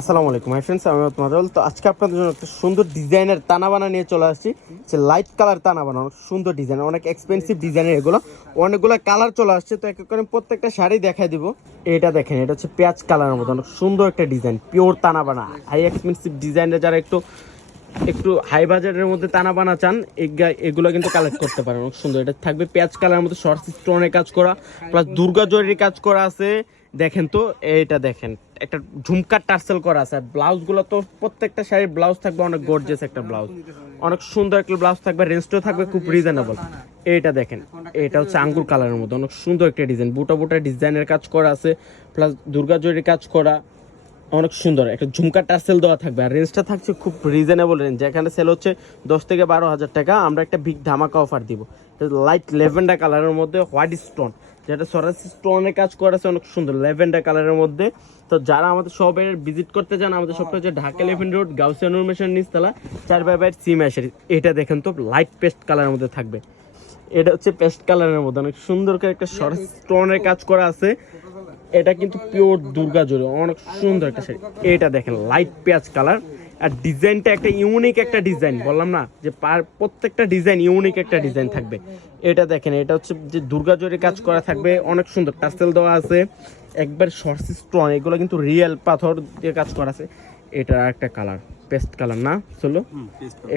আসসালামু আলাইকুম hi friends, আমি মাদল। তো আজকে আপনাদের জন্য একটা সুন্দর ডিজাইনের তানাবানা নিয়ে চলে আসছি। যে লাইট কালার তানাবানা, অনেক সুন্দর ডিজাইন, অনেক এক্সপেন্সিভ ডিজাইনের এগুলো। অনেকগুলো কালার চলে আসছে, তো এক এক করে প্রত্যেকটা শাড়ি দেখাই দিব। এটা দেখেন, এটা হচ্ছে পেঁয়াজ কালারের মতো অনেক সুন্দর একটা ডিজাইন, পিওর তানাবানা। হাই এক্সপেন্সিভ ডিজাইনের যারা একটু একটু হাই বাজেটের মধ্যে তানাবানা চান, এগুলো কিন্তু কালেক্ট করতে পারেন। অনেক সুন্দর, এটা থাকবে পেঁয়াজ কালারের মধ্যে শর্ট স্টোনের কাজ করা, প্লাস দুর্গা জরির কাজ করা আছে। দেখেন তো, এইটা দেখেন, একটা ঝুমকার টার্সেল করা আছে। আর ব্লাউজগুলো তো প্রত্যেকটা শাড়ির ব্লাউজ থাকবে অনেক গর্জিয়াস একটা ব্লাউজ, অনেক সুন্দর একটা ব্লাউজ থাকবে, রেঞ্জটাও থাকবে খুব রিজনেবল। এইটা দেখেন, এটা হচ্ছে আঙ্গুর কালারের মধ্যে অনেক সুন্দর একটা ডিজাইন, বুটা বুটা ডিজাইনের কাজ করা আছে, প্লাস দুর্গা জরির কাজ করা, অনেক সুন্দর একটা ঝুমকা টার্সেল দেওয়া থাকবে। আর রেঞ্জটা থাকছে খুব রিজনেবল রেঞ্জ, যেখানে সেল হচ্ছে 10 থেকে 12 হাজার টাকা। আমরা একটা বিগ ধামাকা অফার দিব। লাইট লেভেন্ডার কালারের মধ্যে হোয়াইট স্টোন, যেটা সরাসরি স্টোনের কাজ করা আছে, অনেক সুন্দর লেভেন্ডার কালারের মধ্যে। তো যারা আমাদের শপে ভিজিট করতে চান, আমাদের শপটা হচ্ছে ঢাকা 11 রোড, গাউসিয়া নূর মেশন নিচতলা, 4/5 সি ম্যাশের। এটা দেখেন তো, লাইট পেস্ট কালারের মধ্যে থাকবে। এটা হচ্ছে পেস্ট কালারের মধ্যে অনেক সুন্দর করে একটা সরাসরি স্টোনের কাজ করা আছে। এটা কিন্তু পিওর দুর্গা জরি, অনেক সুন্দর একটা শাড়ি। এটা দেখেন, লাইট পেঁয়াজ কালার। আর ডিজাইনটা একটা ইউনিক একটা ডিজাইন, বললাম না যে প্রত্যেকটা ডিজাইন ইউনিক একটা ডিজাইন থাকবে। এটা দেখেন, এটা হচ্ছে যে দুর্গা জরির কাজ করা থাকবে, অনেক সুন্দর টার্সেল দেওয়া আছে, একবার শর্ট স্টোন, এগুলো কিন্তু রিয়েল পাথর দিয়ে কাজ করা আছে। এটা একটা কালার, পেস্ট কালার না চলো,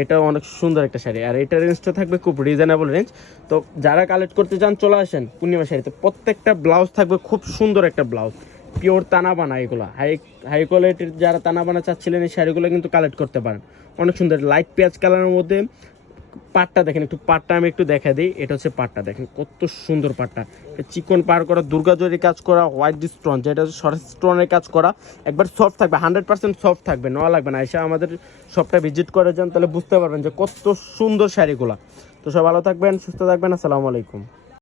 এটা অনেক সুন্দর একটা শাড়ি। আর এটা রেঞ্জটা থাকবে খুব রিজনেবল রেঞ্জ। তো যারা কালেক্ট করতে চান চলে আসেন পূর্ণিমা শাড়িতে। প্রত্যেকটা ব্লাউজ থাকবে খুব সুন্দর একটা ব্লাউজ, পিওর তানাবানা। এগুলো হাই হাই কোয়ালিটির যারা তানাবানা চাচ্ছিলেন, এই শাড়িগুলো কিন্তু কালেক্ট করতে পারেন। অনেক সুন্দর লাইট পেঁয়াজ কালারের মধ্যে। পাটটা দেখেন, একটু পাটটা আমি একটু দেখা দিই। এটা হচ্ছে পাটটা, দেখেন কত সুন্দর পাটটা, চিকন পার করা, দুর্গা জরি কাজ করা, হোয়াইট স্টোন, যেটা হচ্ছে শর্ট স্টোনের কাজ করা, একবার সফট থাকবে, 100% সফট থাকবে, নেওয়া লাগবে না। এসে আমাদের শপটা ভিজিট করে যান, তাহলে বুঝতে পারবেন যে কত সুন্দর শাড়িগুলা। তো সব ভালো থাকবেন, সুস্থ থাকবেন, আসসালামু আলাইকুম।